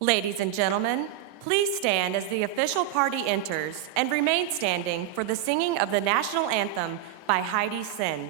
Ladies and gentlemen, please stand as the official party enters and remain standing for the singing of the national anthem by Heidi Sin.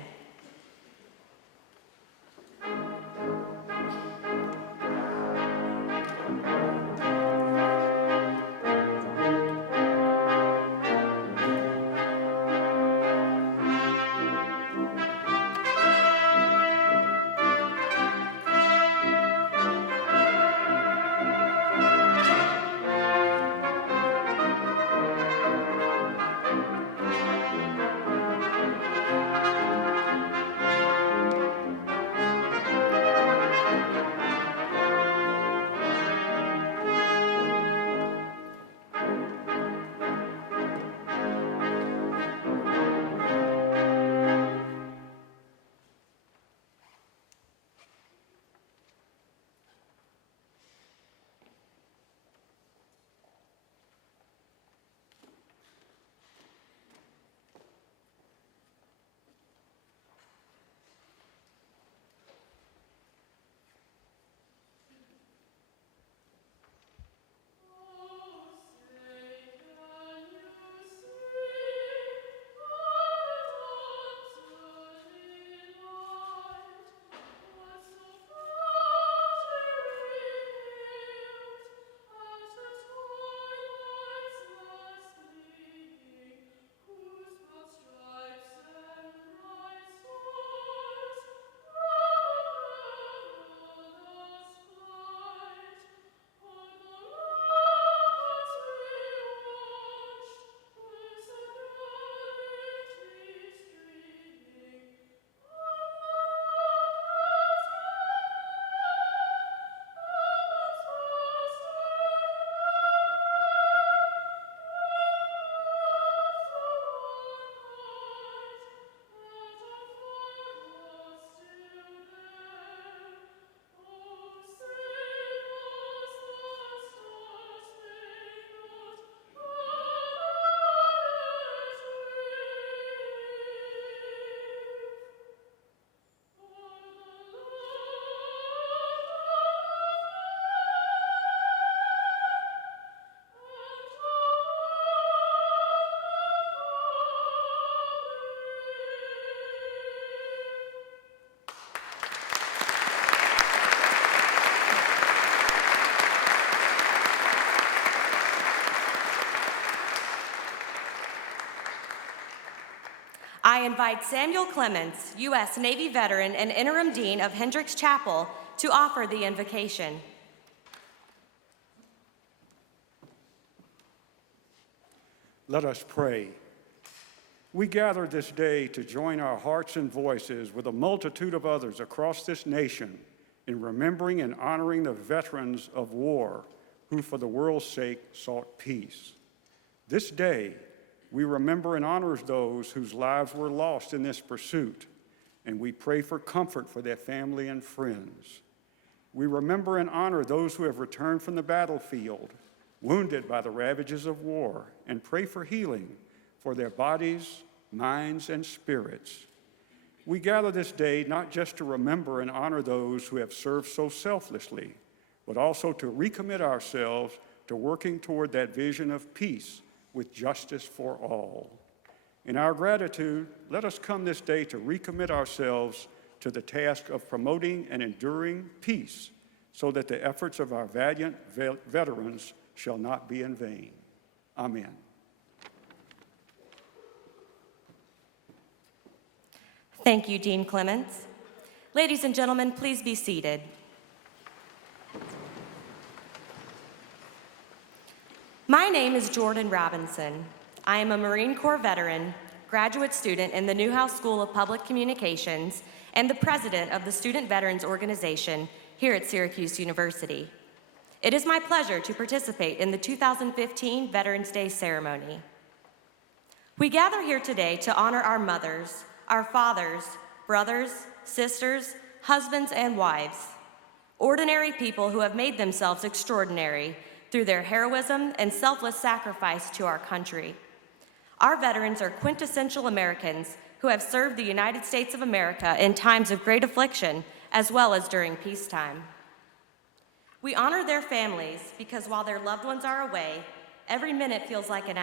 I invite Samuel Clements, U.S. Navy veteran and interim dean of Hendricks Chapel, to offer the invocation. Let us pray. We gather this day to join our hearts and voices with a multitude of others across this nation in remembering and honoring the veterans of war who, for the world's sake, sought peace. This day, we remember and honor those whose lives were lost in this pursuit, and we pray for comfort for their family and friends. We remember and honor those who have returned from the battlefield, wounded by the ravages of war, and pray for healing for their bodies, minds, and spirits. We gather this day not just to remember and honor those who have served so selflessly, but also to recommit ourselves to working toward that vision of peace with justice for all. In our gratitude, let us come this day to recommit ourselves to the task of promoting and enduring peace so that the efforts of our valiant veterans shall not be in vain. Amen. Thank you, Dean Clements. Ladies and gentlemen, please be seated. My name is Jordan Robinson. I am a Marine Corps veteran, graduate student in the Newhouse School of Public Communications, and the president of the Student Veterans Organization here at Syracuse University. It is my pleasure to participate in the 2015 Veterans Day ceremony. We gather here today to honor our mothers, our fathers, brothers, sisters, husbands, and wives, ordinary people who have made themselves extraordinary through their heroism and selfless sacrifice to our country. Our veterans are quintessential Americans who have served the United States of America in times of great affliction as well as during peacetime. We honor their families because while their loved ones are away, every minute feels like an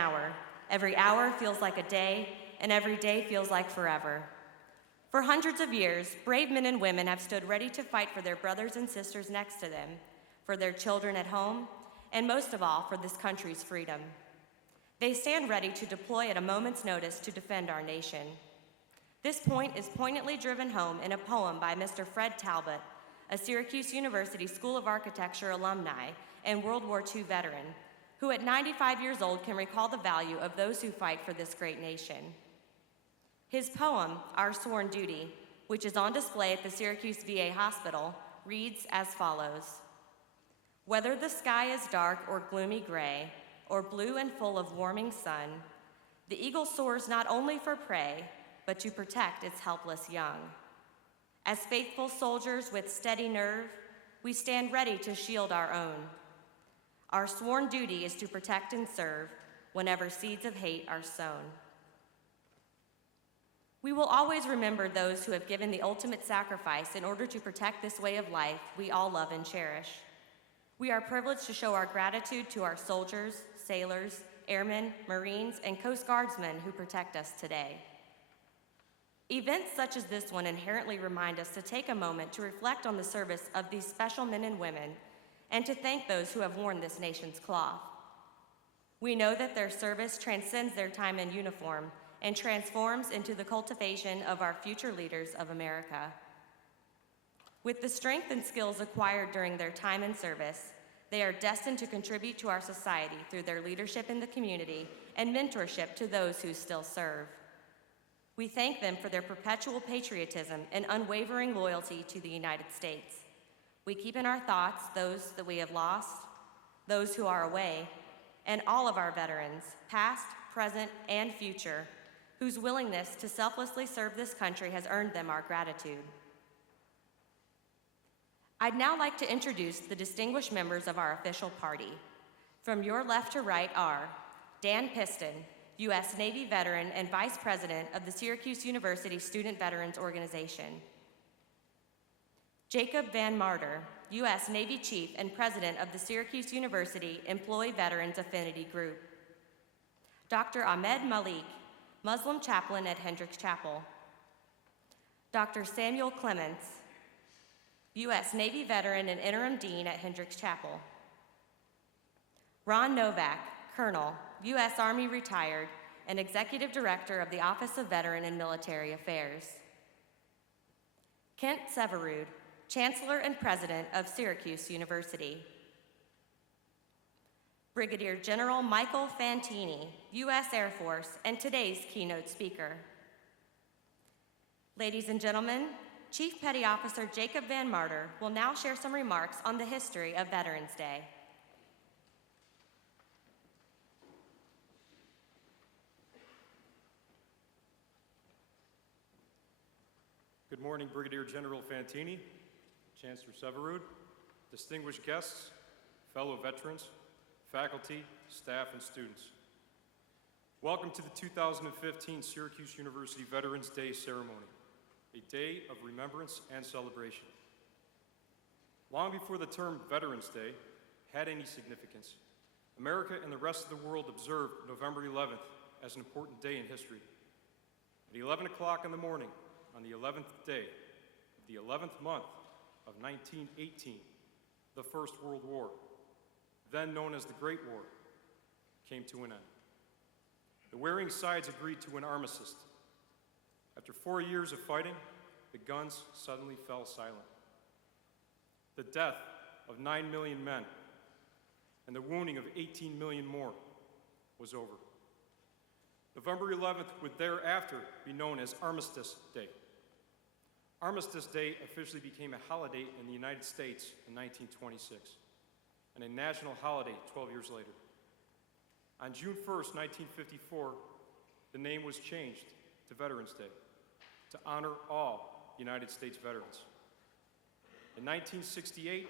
every hour feels like a day, and every day feels like forever. For hundreds of years, brave men and women have stood ready to fight for their brothers and sisters next to them, for their children at home, and most of all, for this country's freedom. They stand ready to deploy at a moment's notice to defend our nation. This point is poignantly driven home in a poem by Mr. Fred Talbot, a Syracuse University School of Architecture alumni and World War II veteran, who at 95 years old can recall the value of those who fight for this great nation. His poem, Our Sworn Duty, which is on display at the Syracuse VA Hospital, reads as follows. Whether the sky is dark or gloomy gray, or blue and full of warming sun, the eagle soars not only for prey, but to protect its helpless young. As faithful soldiers with steady nerve, we stand ready to shield our own. Our sworn duty is to protect and serve whenever seeds of hate are sown. We will always remember those who have given the ultimate sacrifice in order to protect this way of life we all love and cherish. We are privileged to show our gratitude to our soldiers, sailors, airmen, Marines, and Coast Guardsmen who protect us today. Events such as this one inherently remind us to take a moment to reflect on the service of these special men and women and to thank those who have worn this nation's cloth. We know that their service transcends their time in uniform and transforms into the cultivation of our future leaders of America. With the strength and skills acquired during their time in service, they are destined to contribute to our society through their leadership in the community and mentorship to those who still serve. We thank them for their perpetual patriotism and unwavering loyalty to the United States. We keep in our thoughts those that we have lost, those who are away, and all of our veterans, past, present, and future, whose willingness to selflessly serve this country has earned them our gratitude. I'd now like to introduce the distinguished members of our official party. From your left to right are Dan Piston, U.S. Navy veteran and Vice President of the Syracuse University Student Veterans Organization. Jacob Van Marder, U.S. Navy Chief and President of the Syracuse University Employee Veterans Affinity Group. Dr. Ahmed Malik, Muslim chaplain at Hendricks Chapel. Dr. Samuel Clements, U.S. Navy veteran and interim dean at Hendricks Chapel. Ron Novak, Colonel, U.S. Army retired, and Executive Director of the Office of Veteran and Military Affairs. Kent Severud, Chancellor and President of Syracuse University. Brigadier General Michael Fantini, U.S. Air Force, and today's keynote speaker. Ladies and gentlemen, Chief Petty Officer Jacob Van Marder will now share some remarks on the history of Veterans Day. Good morning, Brigadier General Fantini, Chancellor Severud, distinguished guests, fellow veterans, faculty, staff, and students. Welcome to the 2015 Syracuse University Veterans Day ceremony, a day of remembrance and celebration. Long before the term Veterans Day had any significance, America and the rest of the world observed November 11th as an important day in history. At 11 o'clock in the morning, on the 11th day of the 11th month of 1918, the First World War, then known as the Great War, came to an end. The warring sides agreed to an armistice. After 4 years of fighting, the guns suddenly fell silent. The death of 9 million men and the wounding of 18 million more was over. November 11th would thereafter be known as Armistice Day. Armistice Day officially became a holiday in the United States in 1926, and a national holiday 12 years later. On June 1st, 1954, the name was changed to Veterans Day to honor all United States veterans. In 1968,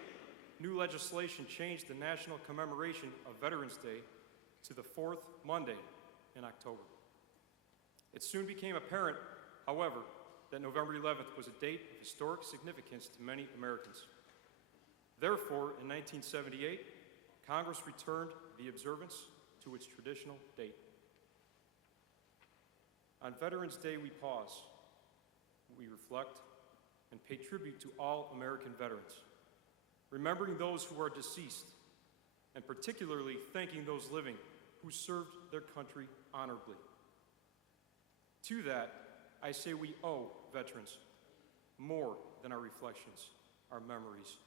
new legislation changed the national commemoration of Veterans Day to the fourth Monday in October. It soon became apparent, however, that November 11th was a date of historic significance to many Americans. Therefore, in 1978, Congress returned the observance to its traditional date. On Veterans Day, we pause, we reflect, and pay tribute to all American veterans, remembering those who are deceased, and particularly thanking those living who served their country honorably. To that, I say we owe veterans more than our reflections, our memories,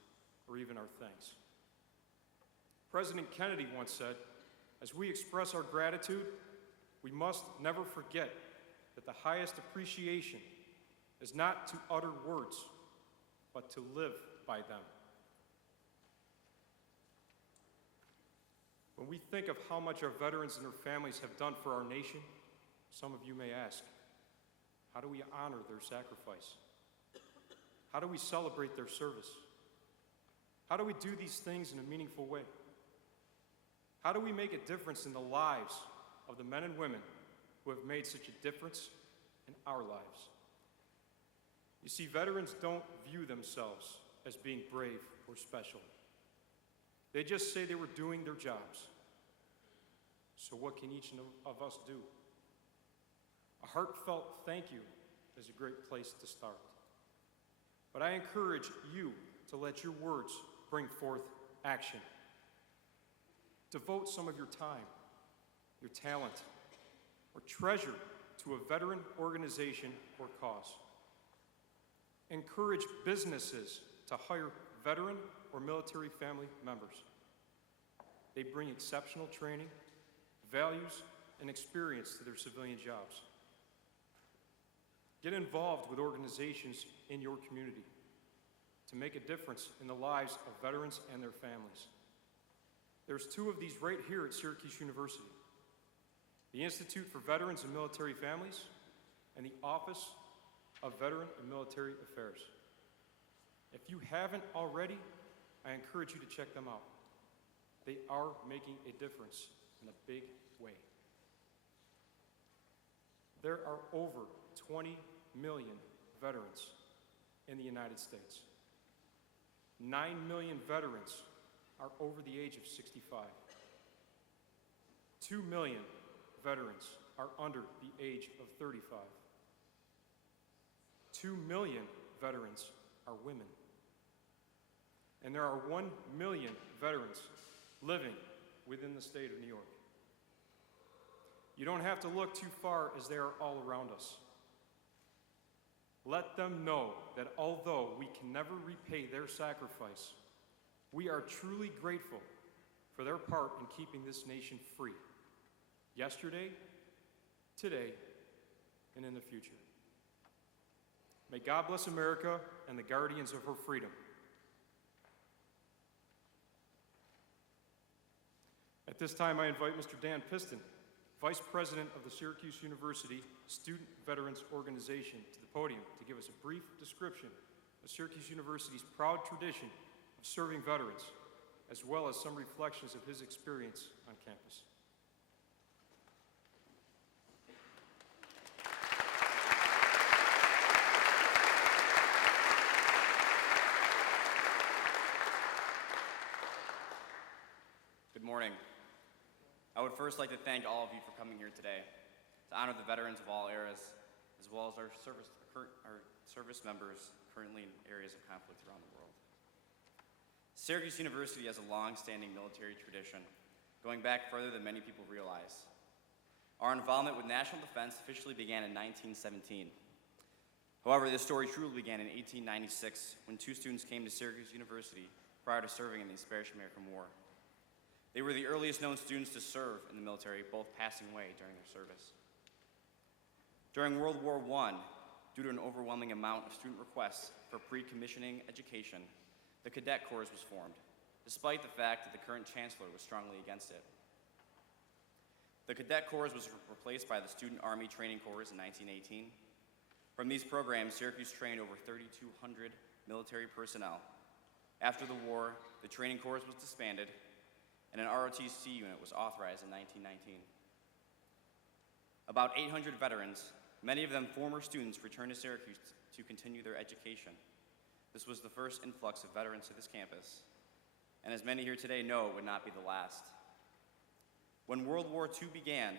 or even our thanks. President Kennedy once said, as we express our gratitude, we must never forget that the highest appreciation is not to utter words, but to live by them. When we think of how much our veterans and their families have done for our nation, some of you may ask, how do we honor their sacrifice? How do we celebrate their service? How do we do these things in a meaningful way? How do we make a difference in the lives of the men and women who have made such a difference in our lives? You see, veterans don't view themselves as being brave or special. They just say they were doing their jobs. So what can each of us do? A heartfelt thank you is a great place to start. But I encourage you to let your words bring forth action. Devote some of your time, your talent, or treasure to a veteran organization or cause. Encourage businesses to hire veteran or military family members. They bring exceptional training, values, and experience to their civilian jobs. Get involved with organizations in your community to make a difference in the lives of veterans and their families. There's two of these right here at Syracuse University: the Institute for Veterans and Military Families and the Office of Veteran and Military Affairs. If you haven't already, I encourage you to check them out. They are making a difference in a big way. There are over 20 million veterans in the United States. 9 million veterans are over the age of 65. 2 million veterans are under the age of 35. 2 million veterans are women. And there are 1 million veterans living within the state of New York. You don't have to look too far, as they are all around us. Let them know that although we can never repay their sacrifice, we are truly grateful for their part in keeping this nation free, yesterday, today, and in the future. May God bless America and the guardians of her freedom. At this time, I invite Mr. Dan Piston, Vice President of the Syracuse University Student Veterans Organization, to the podium to give us a brief description of Syracuse University's proud tradition of serving veterans, as well as some reflections of his experience on campus. Good morning. I would first like to thank all of you for coming here today to honor the veterans of all eras, as well as our service members currently in areas of conflict around the world. Syracuse University has a long-standing military tradition, going back further than many people realize. Our involvement with national defense officially began in 1917. However, this story truly began in 1896 when 2 students came to Syracuse University prior to serving in the Spanish-American War. They were the earliest known students to serve in the military, both passing away during their service. During World War I, due to an overwhelming amount of student requests for pre-commissioning education, the Cadet Corps was formed, despite the fact that the current chancellor was strongly against it. The Cadet Corps was replaced by the Student Army Training Corps in 1918. From these programs, Syracuse trained over 3,200 military personnel. After the war, the Training Corps was disbanded, and an ROTC unit was authorized in 1919. About 800 veterans, many of them former students, returned to Syracuse to continue their education. This was the first influx of veterans to this campus and as many here today know, it would not be the last. When World War II began,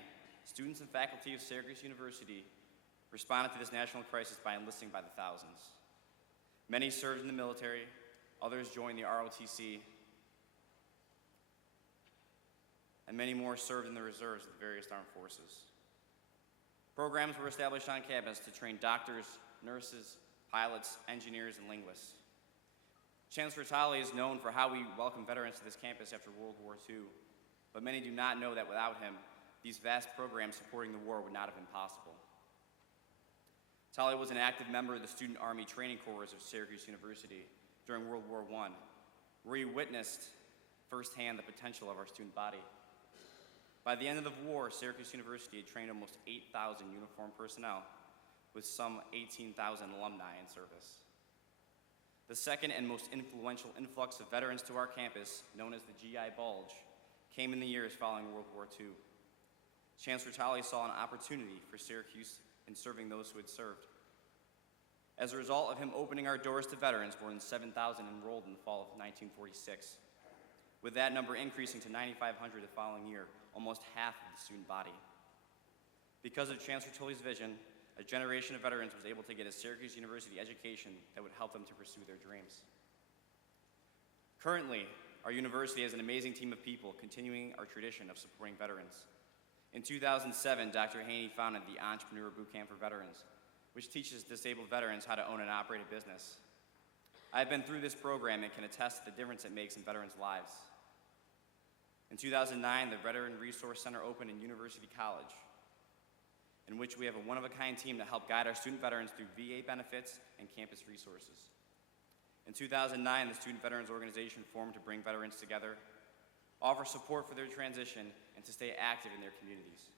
students and faculty of Syracuse University responded to this national crisis by enlisting by the thousands. Many served in the military, others joined the ROTC, and many more served in the reserves of the various armed forces. Programs were established on campus to train doctors, nurses, pilots, engineers, and linguists. Chancellor Talley is known for how we welcome veterans to this campus after World War II, but many do not know that without him, these vast programs supporting the war would not have been possible. Talley was an active member of the Student Army Training Corps of Syracuse University during World War I, where he witnessed firsthand the potential of our student body. By the end of the war, Syracuse University had trained almost 8,000 uniformed personnel, with some 18,000 alumni in service. The second and most influential influx of veterans to our campus, known as the GI Bulge, came in the years following World War II. Chancellor Talley saw an opportunity for Syracuse in serving those who had served. As a result of him opening our doors to veterans, more than 7,000 enrolled in the fall of 1946, with that number increasing to 9,500 the following year, almost half of the student body. Because of Chancellor Talley's vision, a generation of veterans was able to get a Syracuse University education that would help them to pursue their dreams. Currently, our university has an amazing team of people continuing our tradition of supporting veterans. In 2007, Dr. Haney founded the Entrepreneur Bootcamp for Veterans, which teaches disabled veterans how to own and operate a business. I've been through this program and can attest to the difference it makes in veterans' lives. In 2009, the Veteran Resource Center opened in University College, in which we have a one-of-a-kind team to help guide our student veterans through VA benefits and campus resources. In 2009, the Student Veterans Organization formed to bring veterans together, offer support for their transition, and to stay active in their communities.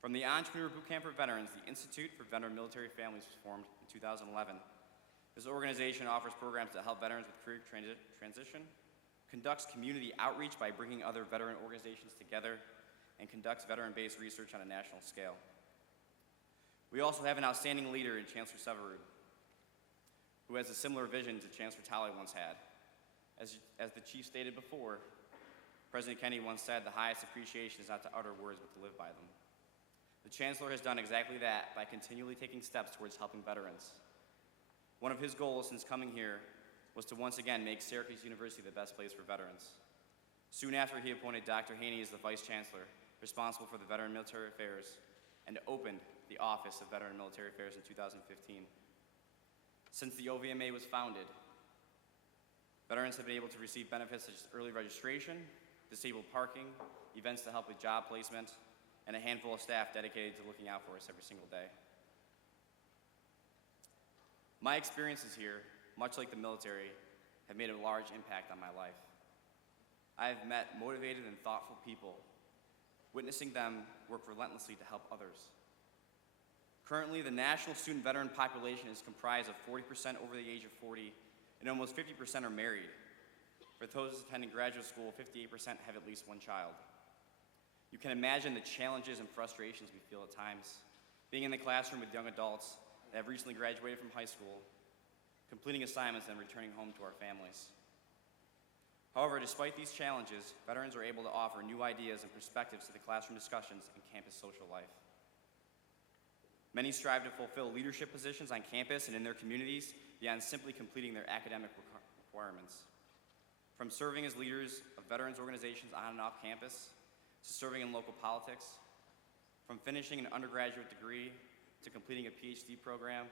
From the Entrepreneur Bootcamp for Veterans, the Institute for Veteran Military Families was formed in 2011. This organization offers programs to help veterans with career transition, conducts community outreach by bringing other veteran organizations together, and conducts veteran-based research on a national scale. We also have an outstanding leader in Chancellor Severud, who has a similar vision to Chancellor Talley once had. As the Chief stated before, President Kennedy once said, "The highest appreciation is not to utter words, but to live by them." The Chancellor has done exactly that by continually taking steps towards helping veterans. One of his goals since coming here was to once again make Syracuse University the best place for veterans. Soon after, he appointed Dr. Haney as the Vice Chancellor, responsible for the Veteran Military Affairs, and opened the Office of Veteran Military Affairs in 2015. Since the OVMA was founded, veterans have been able to receive benefits such as early registration, disabled parking, events to help with job placement, and a handful of staff dedicated to looking out for us every single day. My experiences here, much like the military, have made a large impact on my life. I have met motivated and thoughtful people, witnessing them work relentlessly to help others. Currently, the national student veteran population is comprised of 40% over the age of 40, and almost 50% are married. For those attending graduate school, 58% have at least one child. You can imagine the challenges and frustrations we feel at times, being in the classroom with young adults that have recently graduated from high school, completing assignments, and returning home to our families. However, despite these challenges, veterans are able to offer new ideas and perspectives to the classroom discussions and campus social life. Many strive to fulfill leadership positions on campus and in their communities beyond simply completing their academic requirements. From serving as leaders of veterans organizations on and off campus, to serving in local politics, from finishing an undergraduate degree to completing a PhD program,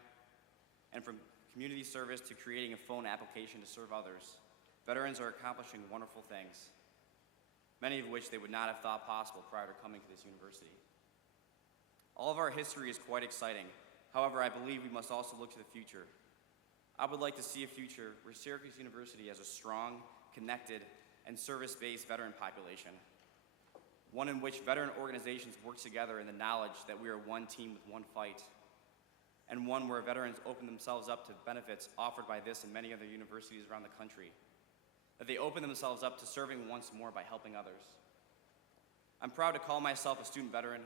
and from community service to creating a phone application to serve others, veterans are accomplishing wonderful things, many of which they would not have thought possible prior to coming to this university. All of our history is quite exciting. However, I believe we must also look to the future. I would like to see a future where Syracuse University has a strong, connected, and service-based veteran population, one in which veteran organizations work together in the knowledge that we are one team with one fight, and one where veterans open themselves up to benefits offered by this and many other universities around the country, that they open themselves up to serving once more by helping others. I'm proud to call myself a student veteran,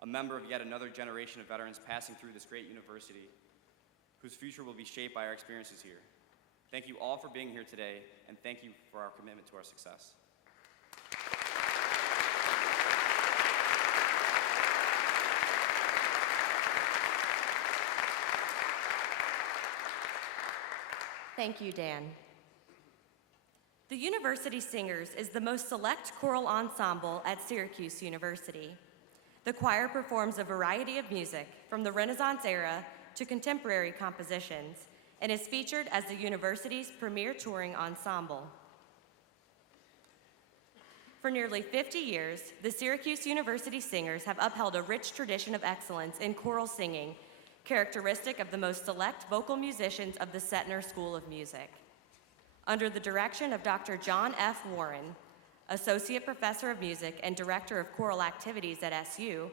a member of yet another generation of veterans passing through this great university, whose future will be shaped by our experiences here. Thank you all for being here today, and thank you for our commitment to our success. Thank you, Dan. The University Singers is the most select choral ensemble at Syracuse University. The choir performs a variety of music, from the Renaissance era to contemporary compositions, and is featured as the university's premier touring ensemble. For nearly 50 years, the Syracuse University Singers have upheld a rich tradition of excellence in choral singing, characteristic of the most select vocal musicians of the Setner School of Music. Under the direction of Dr. John F. Warren, Associate Professor of Music and Director of Choral Activities at SU,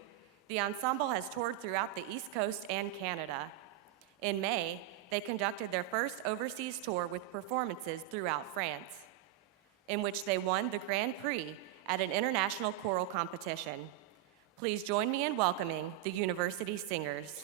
the ensemble has toured throughout the East Coast and Canada. In May, they conducted their first overseas tour with performances throughout France, in which they won the Grand Prix at an international choral competition. Please join me in welcoming the University Singers.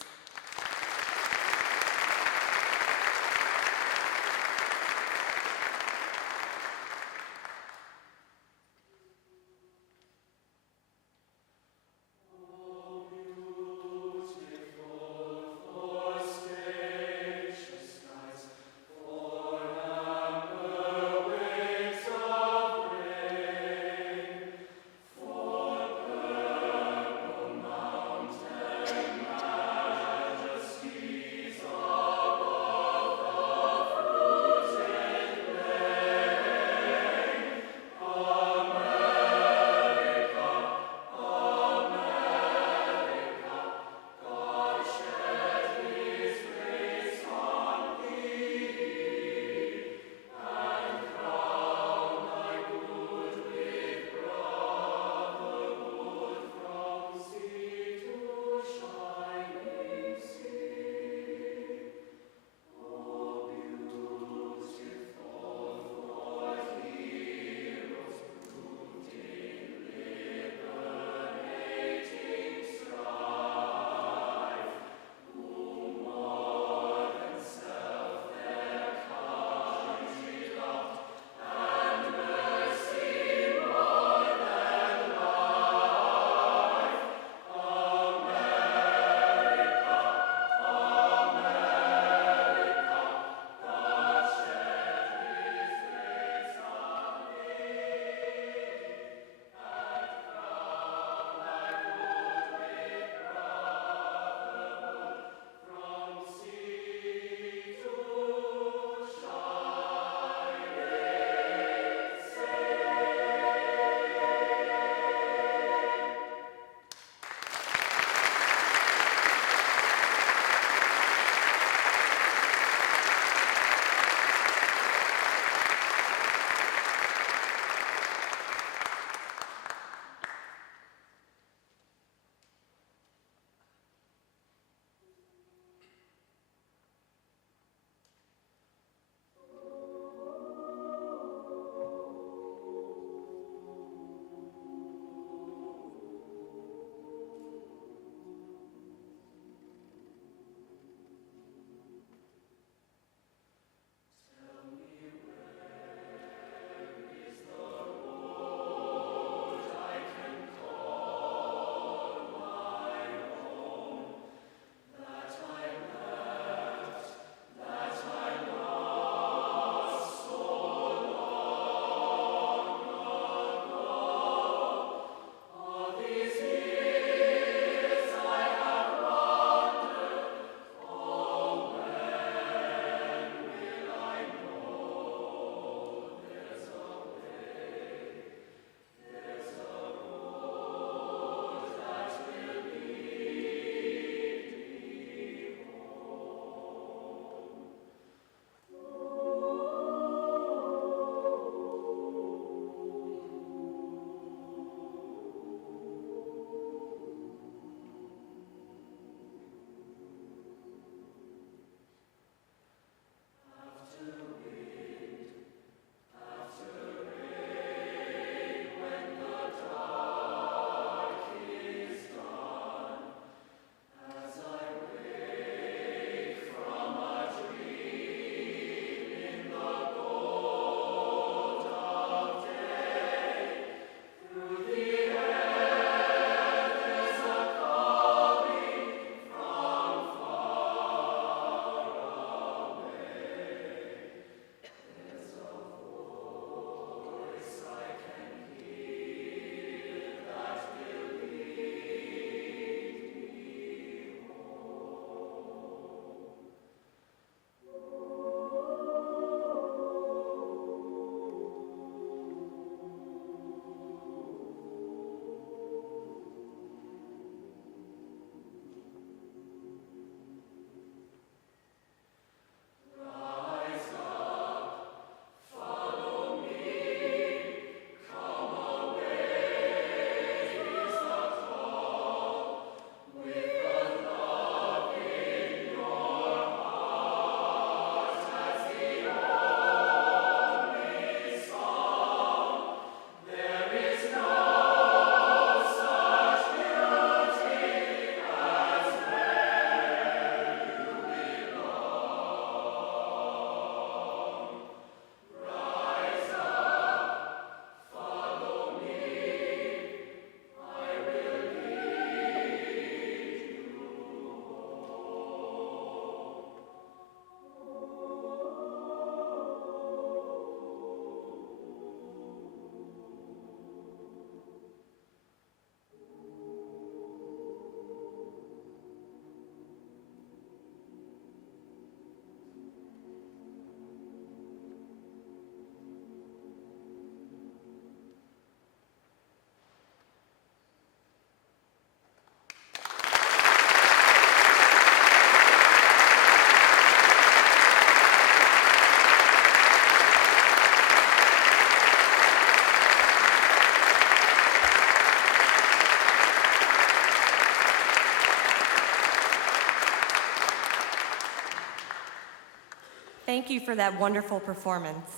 Thank you for that wonderful performance.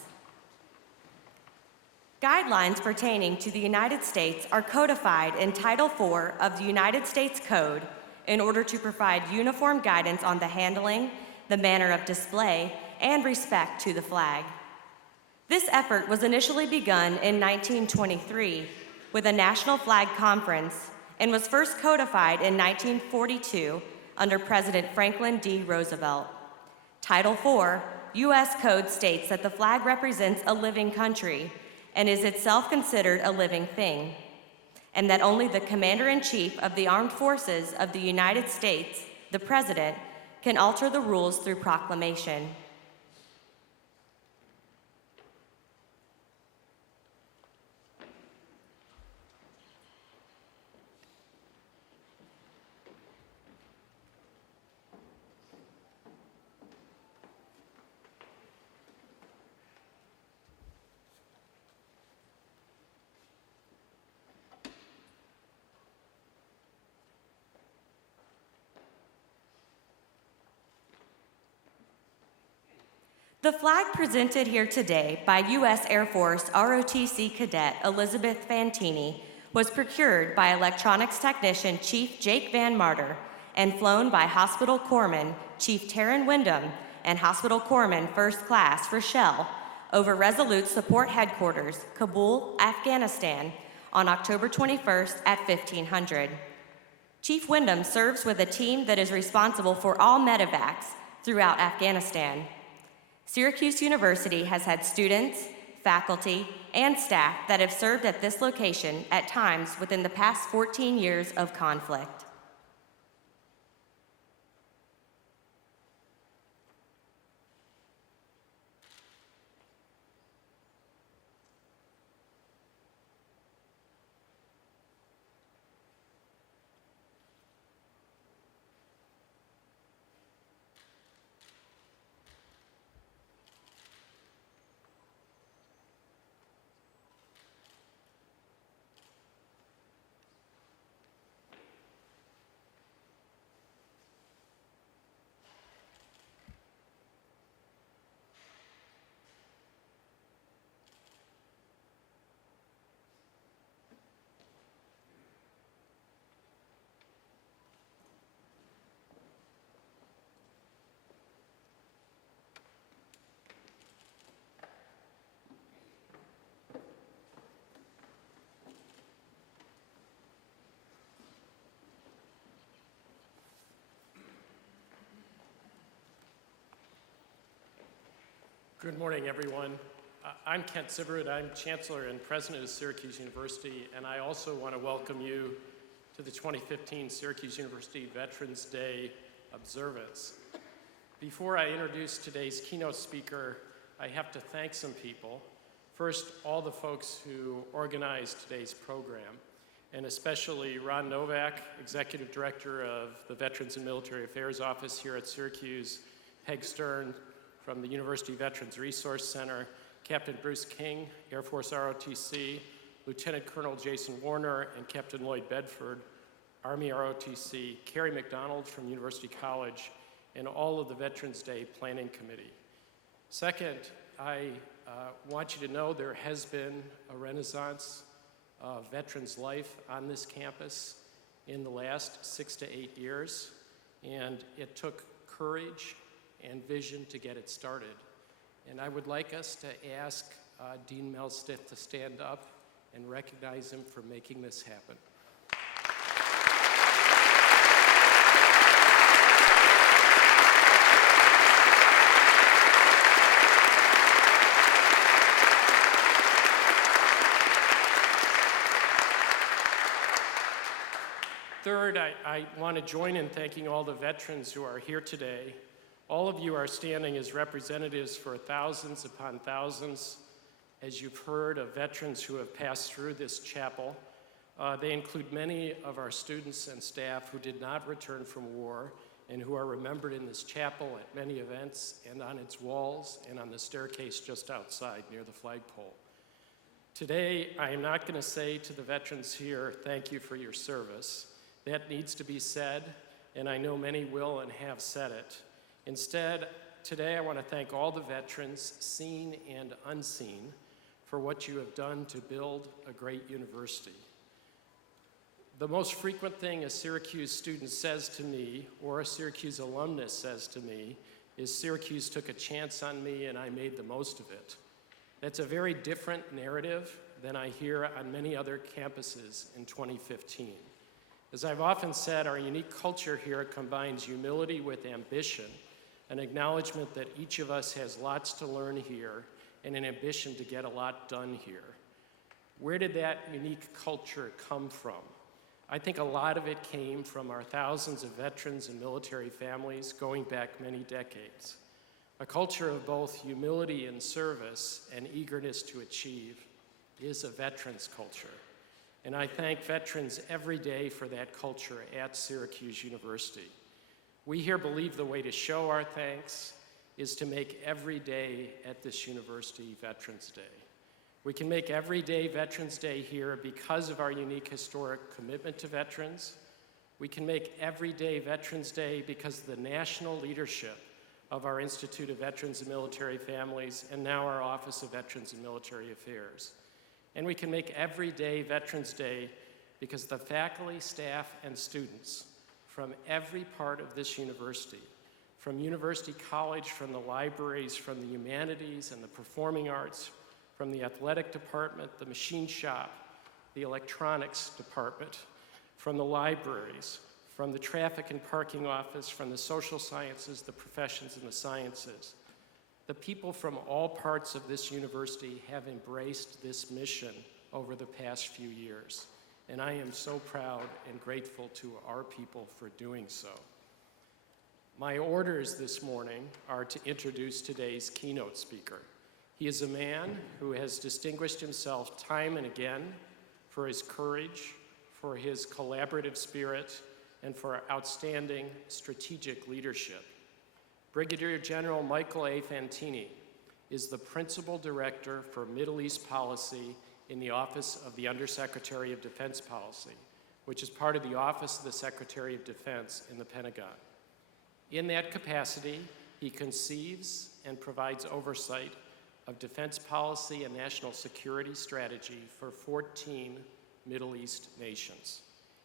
Guidelines pertaining to the United States are codified in Title IV of the United States Code in order to provide uniform guidance on the handling, the manner of display, and respect to the flag. This effort was initially begun in 1923 with a National Flag Conference and was first codified in 1942 under President Franklin D. Roosevelt. Title IV, U.S. Code states that the flag represents a living country and is itself considered a living thing, and that only the Commander-in-Chief of the Armed Forces of the United States, the President, can alter the rules through proclamation. The flag presented here today by U.S. Air Force ROTC Cadet Elizabeth Fantini was procured by electronics technician Chief Jake Van Marter and flown by Hospital Corpsman Chief Taryn Wyndham and Hospital Corpsman First Class Rochelle over Resolute Support Headquarters, Kabul, Afghanistan, on October 21st at 1500. Chief Wyndham serves with a team that is responsible for all medevacs throughout Afghanistan. Syracuse University has had students, faculty, and staff that have served at this location at times within the past 14 years of conflict. Good morning, everyone. I'm Kent Syverud. I'm Chancellor and President of Syracuse University, and I also want to welcome you to the 2015 Syracuse University Veterans Day observance. Before I introduce today's keynote speaker, I have to thank some people. First, all the folks who organized today's program, and especially Ron Novak, Executive Director of the Veterans and Military Affairs Office here at Syracuse, Peg Stern from the University Veterans Resource Center, Captain Bruce King, Air Force ROTC, Lieutenant Colonel Jason Warner, and Captain Lloyd Bedford, Army ROTC, Carrie McDonald from University College, and all of the Veterans Day Planning Committee. Second, I want you to know there has been a renaissance of veterans' life on this campus in the last 6 to 8 years, and it took courage and vision to get it started. And I would like us to ask Dean Melstith to stand up and recognize him for making this happen. Third, I want to join in thanking all the veterans who are here today. All of you are standing as representatives for thousands upon thousands, as you've heard, of veterans who have passed through this chapel. They include many of our students and staff who did not return from war and who are remembered in this chapel at many events and on its walls and on the staircase just outside near the flagpole. Today, I am not going to say to the veterans here, thank you for your service. That needs to be said, and I know many will and have said it. Instead, today I want to thank all the veterans, seen and unseen, for what you have done to build a great university. The most frequent thing a Syracuse student says to me, or a Syracuse alumnus says to me, is Syracuse took a chance on me and I made the most of it. That's a very different narrative than I hear on many other campuses in 2015. As I've often said, our unique culture here combines humility with ambition, an acknowledgement that each of us has lots to learn here, and an ambition to get a lot done here. Where did that unique culture come from? I think a lot of it came from our thousands of veterans and military families going back many decades. A culture of both humility and service and eagerness to achieve is a veterans culture. And I thank veterans every day for that culture at Syracuse University. We here believe the way to show our thanks is to make every day at this university Veterans Day. We can make every day Veterans Day here because of our unique historic commitment to veterans. We can make every day Veterans Day because of the national leadership of our Institute of Veterans and Military Families, and now our Office of Veterans and Military Affairs. And we can make every day Veterans Day because the faculty, staff, and students from every part of this university, from University College, from the libraries, from the humanities and the performing arts, from the athletic department, the machine shop, the electronics department, from the libraries, from the traffic and parking office, from the social sciences, the professions, and the sciences. The people from all parts of this university have embraced this mission over the past few years, and I am so proud and grateful to our people for doing so. My orders this morning are to introduce today's keynote speaker. He is a man who has distinguished himself time and again for his courage, for his collaborative spirit, and for outstanding strategic leadership. Brigadier General Michael A. Fantini is the Principal Director for Middle East Policy in the Office of the Undersecretary of Defense Policy, which is part of the Office of the Secretary of Defense in the Pentagon. In that capacity, he conceives and provides oversight of defense policy and national security strategy for 14 Middle East nations.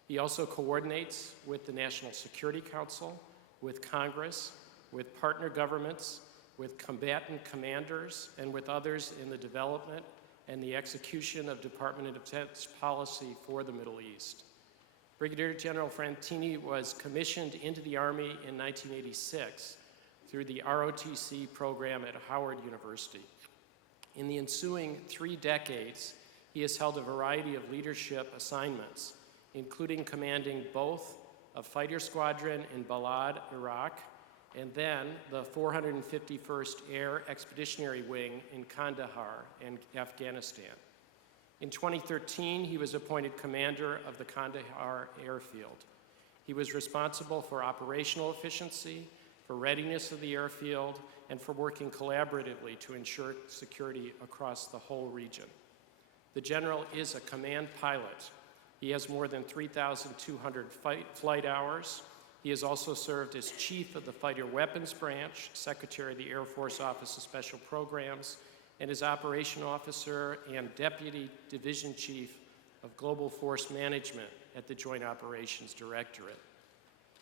He also coordinates with the National Security Council, with Congress, with partner governments, with combatant commanders, and with others in the development and the execution of Department of Defense policy for the Middle East. Brigadier General Fantini was commissioned into the Army in 1986 through the ROTC program at Howard University. In the ensuing 3 decades, he has held a variety of leadership assignments, including commanding both a fighter squadron in Balad, Iraq, and then the 451st Air Expeditionary Wing in Kandahar in Afghanistan. In 2013, he was appointed commander of the Kandahar airfield. He was responsible for operational efficiency, for readiness of the airfield, and for working collaboratively to ensure security across the whole region. The general is a command pilot. He has more than 3,200 flight hours. He has also served as chief of the Fighter Weapons Branch, secretary of the Air Force Office of Special Programs, and is operation officer and deputy division chief of Global Force Management at the Joint Operations Directorate.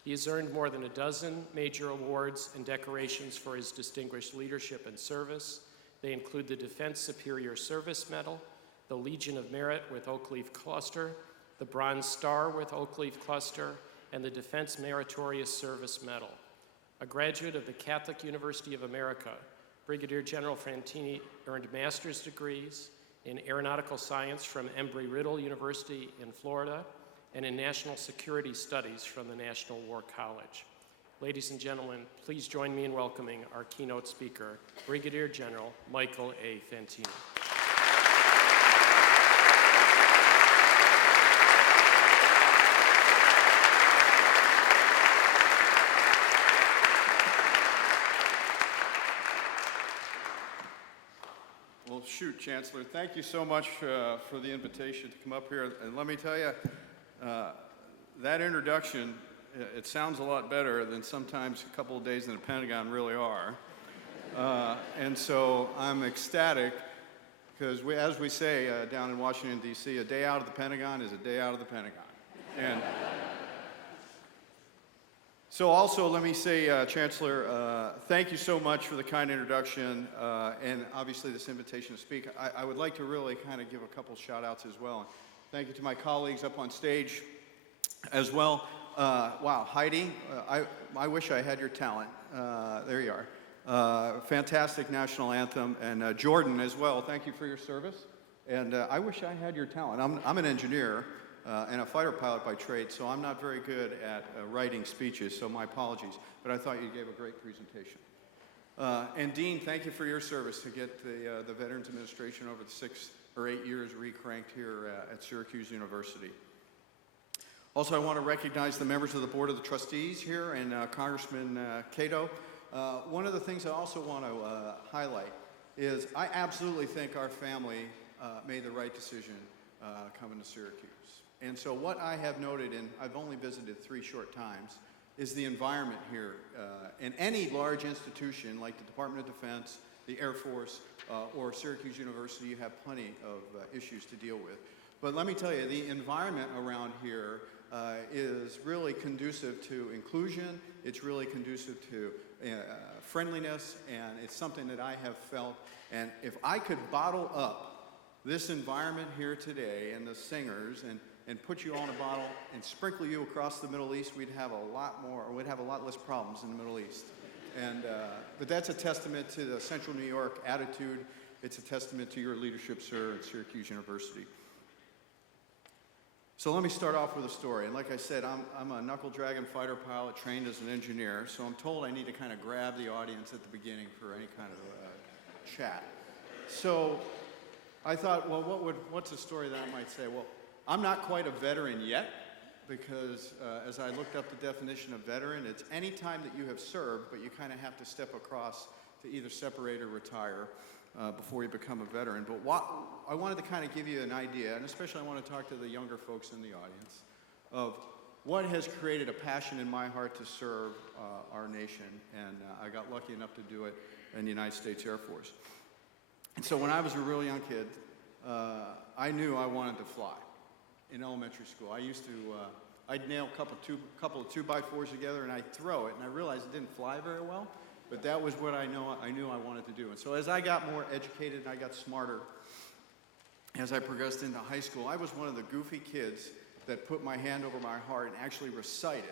He has earned more than a dozen major awards and decorations for his distinguished leadership and service. They include the Defense Superior Service Medal, the Legion of Merit with Oak Leaf Cluster, the Bronze Star with Oak Leaf Cluster, and the Defense Meritorious Service Medal. A graduate of the Catholic University of America, Brigadier General Fantini earned master's degrees in aeronautical science from Embry-Riddle University in Florida and in national security studies from the National War College. Ladies and gentlemen, please join me in welcoming our keynote speaker, Brigadier General Michael A. Fantini. Well, shoot, Chancellor, thank you so much for the invitation to come up here. And let me tell you, that introduction, it sounds a lot better than sometimes a couple of days in the Pentagon really are. And so I'm ecstatic because as we say down in Washington, D.C., a day out of the Pentagon is a day out of the Pentagon. And so also let me say, Chancellor, thank you so much for the kind introduction and obviously this invitation to speak. I would like to really kind of give a couple shout outs as well. Thank you to my colleagues up on stage as well. Wow, Heidi, I wish I had your talent. There you are. Fantastic national anthem. And Jordan as well, thank you for your service. And I wish I had your talent. I'm an engineer and a fighter pilot by trade, so I'm not very good at writing speeches, so my apologies. But I thought you gave a great presentation. And Dean, thank you for your service to get the Veterans Administration over the 6 or 8 years re-cranked here at Syracuse University. Also, I want to recognize the members of the Board of the Trustees here and Congressman Cato. One of the things I also want to highlight is I absolutely think our family made the right decision coming to Syracuse. And so what I have noted, and I've only visited 3 short times, is the environment here. In any large institution like the Department of Defense, the Air Force, or Syracuse University, you have plenty of issues to deal with. But let me tell you, the environment around here is really conducive to inclusion, it's really conducive to friendliness, and it's something that I have felt. And if I could bottle up this environment here today and the singers and put you all in a bottle and sprinkle you across the Middle East, we'd have a lot more, or we'd have a lot less problems in the Middle East. And, but that's a testament to the Central New York attitude. It's a testament to your leadership, sir, at Syracuse University. So let me start off with a story. And like I said, I'm a knuckle dragon fighter pilot trained as an engineer, so I'm told I need to kind of grab the audience at the beginning for any kind of chat. So I thought, well, what's a story that I might say? Well, I'm not quite a veteran yet, because as I looked up the definition of veteran, it's any time that you have served, but you kind of have to step across to either separate or retire before you become a veteran. But I wanted to kind of give you an idea, and especially I want to talk to the younger folks in the audience, of what has created a passion in my heart to serve our nation, and I got lucky enough to do it in the United States Air Force. And so when I was a real young kid, I knew I wanted to fly. In elementary school, I used to, I'd nail a couple of 2x4s together and I'd throw it, and I realized it didn't fly very well, but that was what I knew I wanted to do. And so as I got more educated and I got smarter, as I progressed into high school, I was one of the goofy kids that put my hand over my heart and actually recited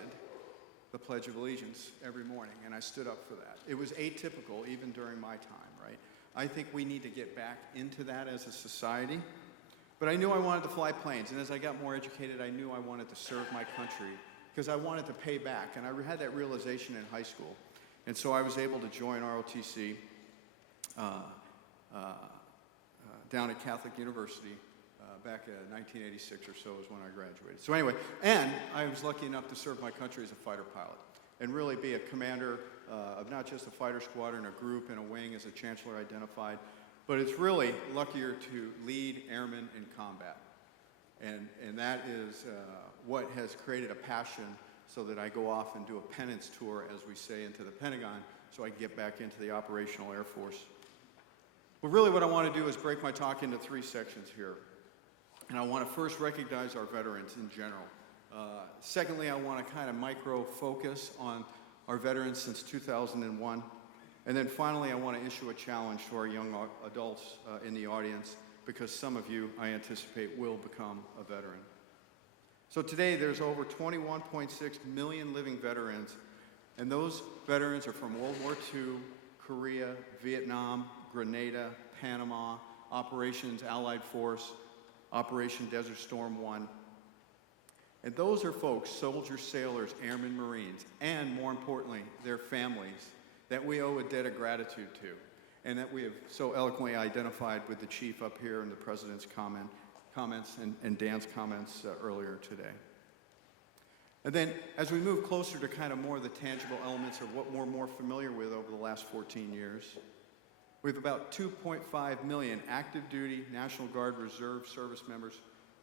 the Pledge of Allegiance every morning, and I stood up for that. It was atypical even during my time, right? I think we need to get back into that as a society. But I knew I wanted to fly planes, and as I got more educated, I knew I wanted to serve my country because I wanted to pay back, and I had that realization in high school. And so I was able to join ROTC down at Catholic University back in 1986 or so is when I graduated. So anyway, and I was lucky enough to serve my country as a fighter pilot and really be a commander of not just a fighter squadron, a group, and a wing, as the Chancellor identified, but it's really luckier to lead airmen in combat. And that is what has created a passion so that I go off and do a penance tour, as we say, into the Pentagon so I can get back into the operational Air Force. But really what I want to do is break my talk into 3 sections here. And I want to first recognize our veterans in general. Secondly, I want to kind of micro-focus on our veterans since 2001. And then finally, I want to issue a challenge to our young adults in the audience, because some of you, I anticipate, will become a veteran. So today, there's over 21.6 million living veterans, and those veterans are from World War II, Korea, Vietnam, Grenada, Panama, Operations Allied Force, Operation Desert Storm 1. And those are folks, soldiers, sailors, airmen, Marines, and more importantly, their families, that we owe a debt of gratitude to, and that we have so eloquently identified with the chief up here and the president's comments and Dan's comments earlier today. And then as we move closer to kind of more of the tangible elements of what we're more familiar with over the last 14 years, we have about 2.5 million active duty National Guard Reserve service members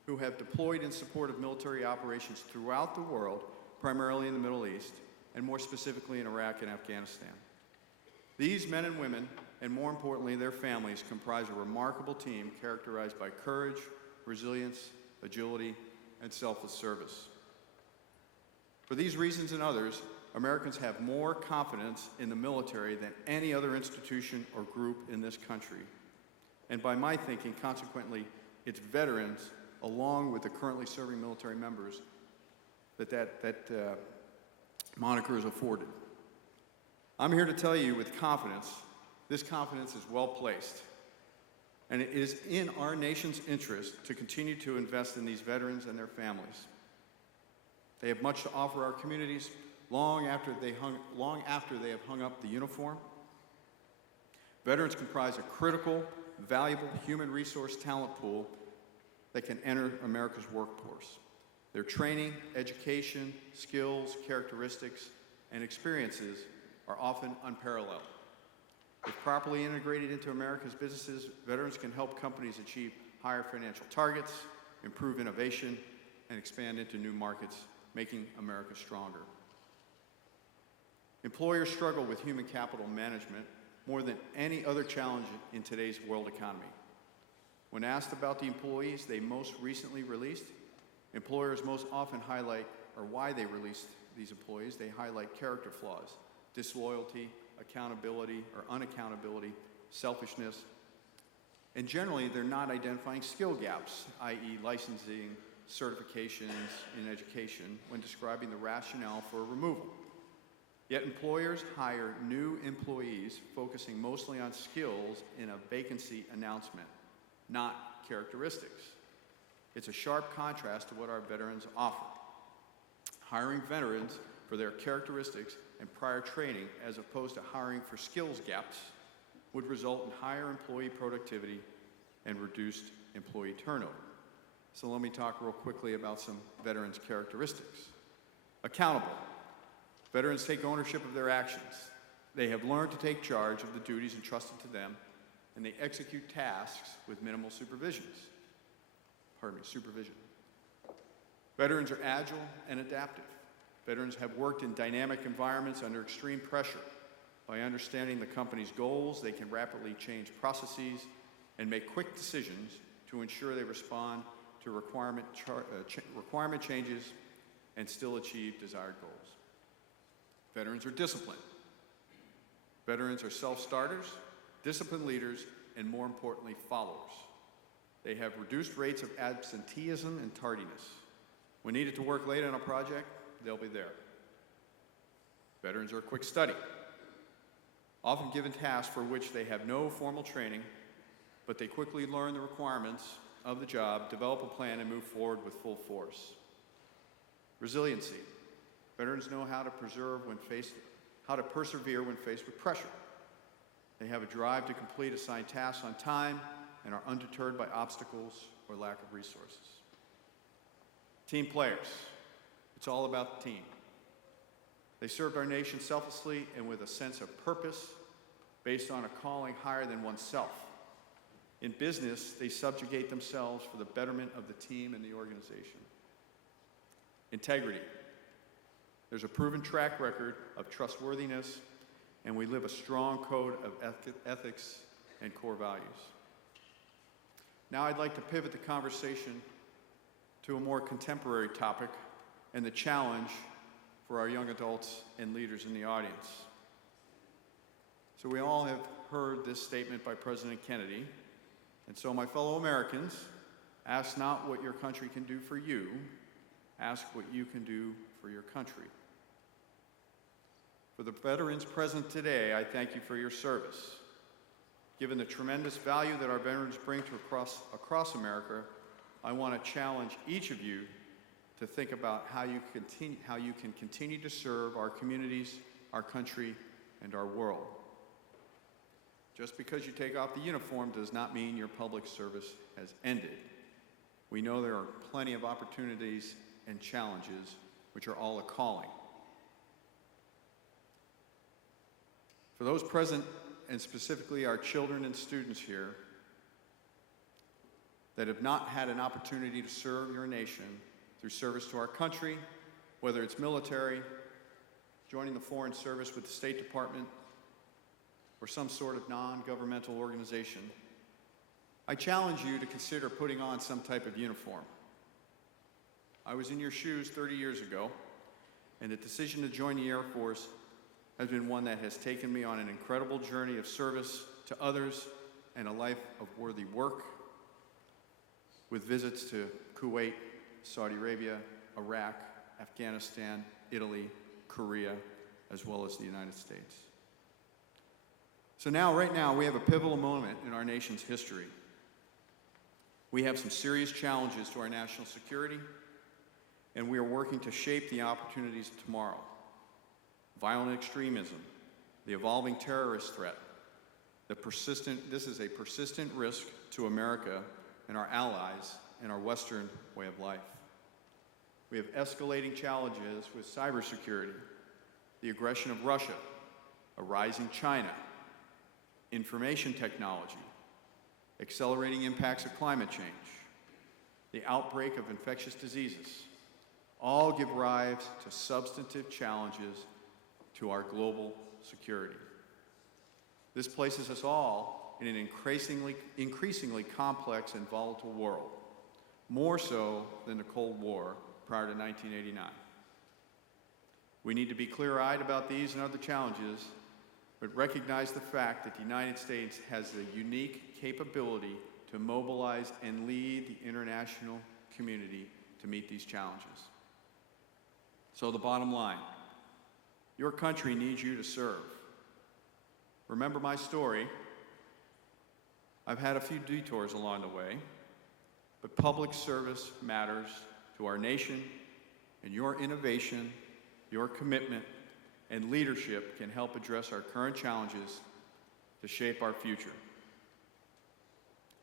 who have deployed in support of military operations throughout the world, primarily in the Middle East, and more specifically in Iraq and Afghanistan. These men and women, and more importantly, their families, comprise a remarkable team characterized by courage, resilience, agility, and selfless service. For these reasons and others, Americans have more confidence in the military than any other institution or group in this country. And by my thinking, consequently, it's veterans, along with the currently serving military members, that moniker is afforded. I'm here to tell you with confidence, this confidence is well placed. And it is in our nation's interest to continue to invest in these veterans and their families. They have much to offer our communities long after they have hung up the uniform. Veterans comprise a critical, valuable human resource talent pool that can enter America's workforce. Their training, education, skills, characteristics, and experiences are often unparalleled. If properly integrated into America's businesses, veterans can help companies achieve higher financial targets, improve innovation, and expand into new markets, making America stronger. Employers struggle with human capital management more than any other challenge in today's world economy. When asked about the employees they most recently released, employers most often highlight, or why they released these employees, they highlight character flaws, disloyalty, accountability or unaccountability, selfishness, and generally they're not identifying skill gaps, i.e. licensing, certifications in education, when describing the rationale for removal. Yet employers hire new employees focusing mostly on skills in a vacancy announcement, not characteristics. It's a sharp contrast to what our veterans offer. Hiring veterans for their characteristics and prior training as opposed to hiring for skills gaps would result in higher employee productivity and reduced employee turnover. So let me talk real quickly about some veterans' characteristics. Accountable. Veterans take ownership of their actions. They have learned to take charge of the duties entrusted to them, and they execute tasks with minimal supervision. Veterans are agile and adaptive. Veterans have worked in dynamic environments under extreme pressure. By understanding the company's goals, they can rapidly change processes and make quick decisions to ensure they respond to requirement changes and still achieve desired goals. Veterans are disciplined. Veterans are self-starters, disciplined leaders, and more importantly, followers. They have reduced rates of absenteeism and tardiness. When needed to work late on a project, they'll be there. Veterans are a quick study, often given tasks for which they have no formal training, but they quickly learn the requirements of the job, develop a plan, and move forward with full force. Resiliency. Veterans know how to persevere when faced with pressure. They have a drive to complete assigned tasks on time and are undeterred by obstacles or lack of resources. Team players. It's all about the team. They served our nation selflessly and with a sense of purpose based on a calling higher than oneself. In business, they subjugate themselves for the betterment of the team and the organization. Integrity. There's a proven track record of trustworthiness, and we live a strong code of ethics and core values. Now I'd like to pivot the conversation to a more contemporary topic and the challenge for our young adults and leaders in the audience. So we all have heard this statement by President Kennedy, and so my fellow Americans, ask not what your country can do for you, ask what you can do for your country. For the veterans present today, I thank you for your service. Given the tremendous value that our veterans bring to across America, I want to challenge each of you to think about how you can continue to serve our communities, our country, and our world. Just because you take off the uniform does not mean your public service has ended. We know there are plenty of opportunities and challenges, which are all a calling. For those present, and specifically our children and students here, that have not had an opportunity to serve your nation through service to our country, whether it's military, joining the Foreign Service with the State Department, or some sort of non-governmental organization, I challenge you to consider putting on some type of uniform. I was in your shoes 30 years ago, and the decision to join the Air Force has been one that has taken me on an incredible journey of service to others and a life of worthy work, with visits to Kuwait, Saudi Arabia, Iraq, Afghanistan, Italy, Korea, as well as the United States. So now, right now, we have a pivotal moment in our nation's history. We have some serious challenges to our national security, and we are working to shape the opportunities of tomorrow. Violent extremism, the evolving terrorist threat, this is a persistent risk to America and our allies and our Western way of life. We have escalating challenges with cybersecurity, the aggression of Russia, a rising China, information technology, accelerating impacts of climate change, the outbreak of infectious diseases, all give rise to substantive challenges to our global security. This places us all in an increasingly complex and volatile world, more so than the Cold War prior to 1989. We need to be clear-eyed about these and other challenges, but recognize the fact that the United States has the unique capability to mobilize and lead the international community to meet these challenges. So the bottom line, your country needs you to serve. Remember my story. I've had a few detours along the way, but public service matters to our nation, and your innovation, your commitment, and leadership can help address our current challenges to shape our future.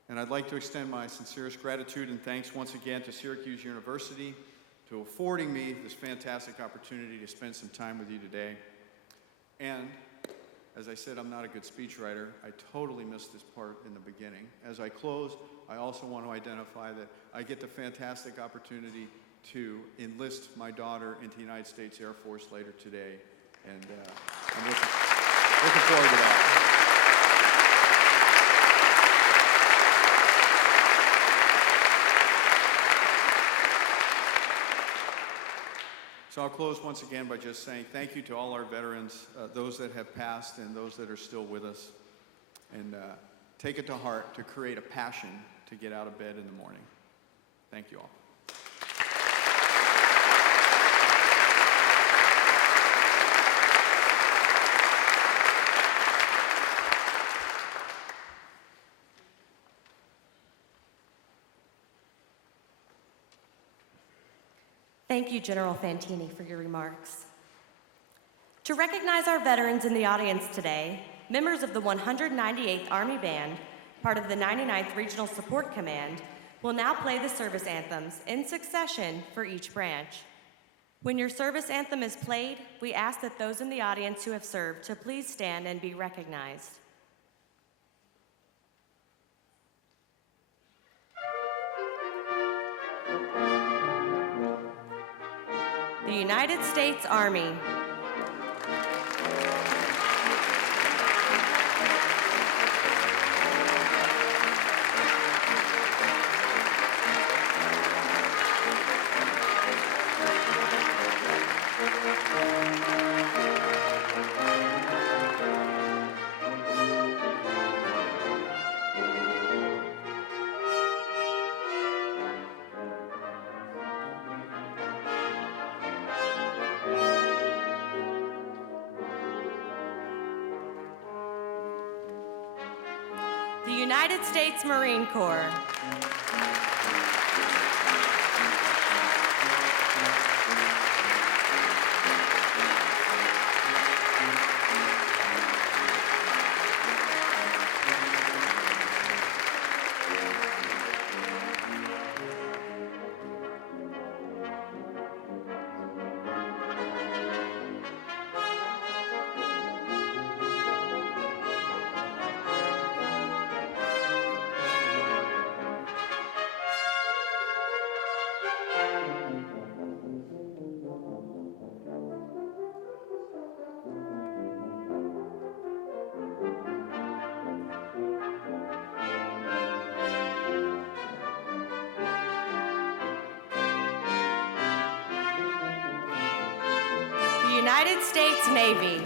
And I'd like to extend my sincerest gratitude and thanks once again to Syracuse University to affording me this fantastic opportunity to spend some time with you today. And as I said, I'm not a good speechwriter. I totally missed this part in the beginning. As I close, I also want to identify that I get the fantastic opportunity to enlist my daughter into the United States Air Force later today. And I'm looking forward to that. So I'll close once again by just saying thank you to all our veterans, those that have passed and those that are still with us. And take it to heart to create a passion to get out of bed in the morning. Thank you all. Thank you, General Fantini, for your remarks. To recognize our veterans in the audience today, members of the 198th Army Band, part of the 99th Regional Support Command, will now play the service anthems in succession for each branch. When your service anthem is played, we ask that those in the audience who have served to please stand and be recognized. The United States Army. The United States Marine Corps. United States Navy.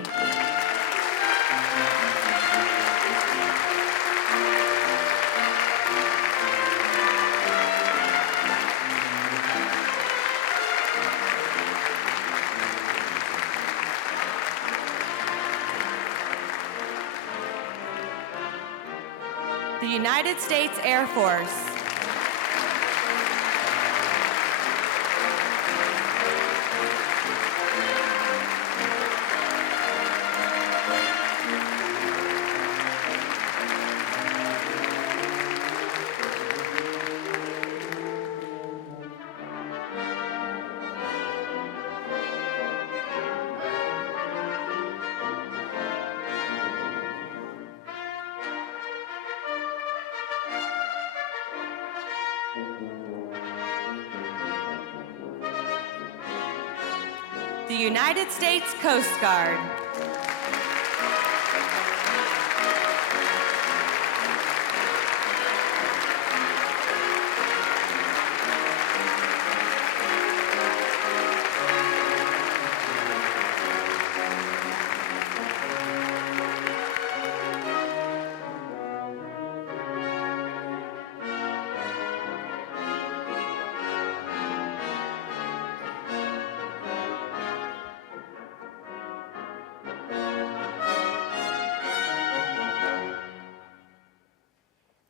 The United States Air Force. The United States Coast Guard.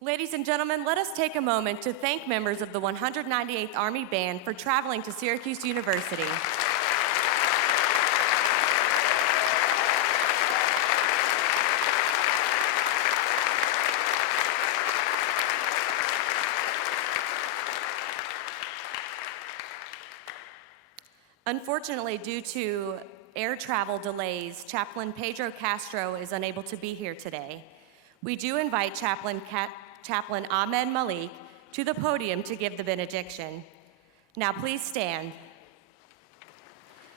Ladies and gentlemen, let us take a moment to thank members of the 198th Army Band for traveling to Syracuse University. Unfortunately, due to air travel delays, Chaplain Pedro Castro is unable to be here today. We do invite Chaplain Ahmed Malik to the podium to give the benediction. Now please stand.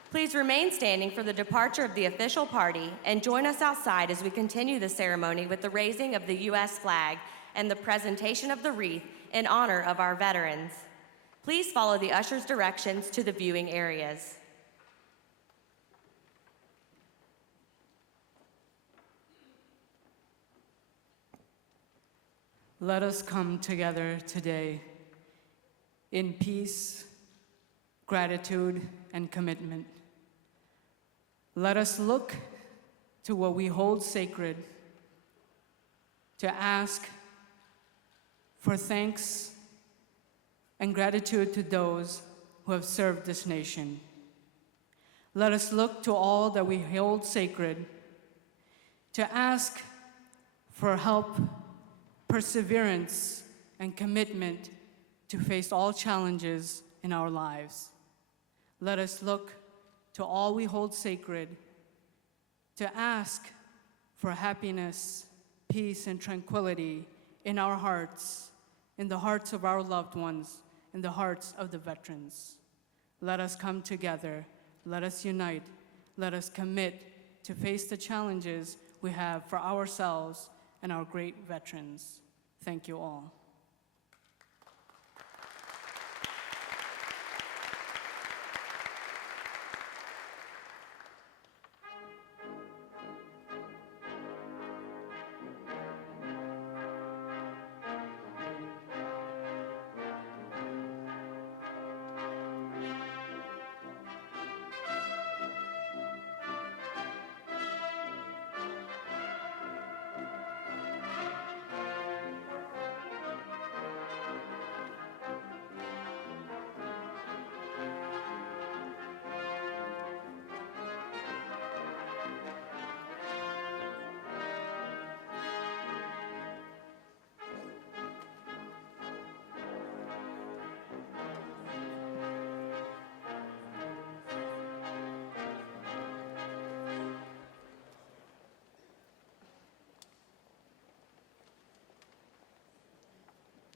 Please remain standing for the departure of the official party and join us outside as we continue the ceremony with the raising of the U.S. flag and the presentation of the wreath in honor of our veterans. Please follow the usher's directions to the viewing areas. Let us come together today in peace, gratitude, and commitment. Let us look to what we hold sacred, to ask for thanks and gratitude to those who have served this nation. Let us look to all that we hold sacred, to ask for help, perseverance, and commitment to face all challenges in our lives. Let us look to all we hold sacred, to ask for happiness, peace, and tranquility in our hearts, in the hearts of our loved ones, in the hearts of the veterans. Let us come together, let us unite, let us commit to face the challenges we have for ourselves and our great veterans. Thank you all.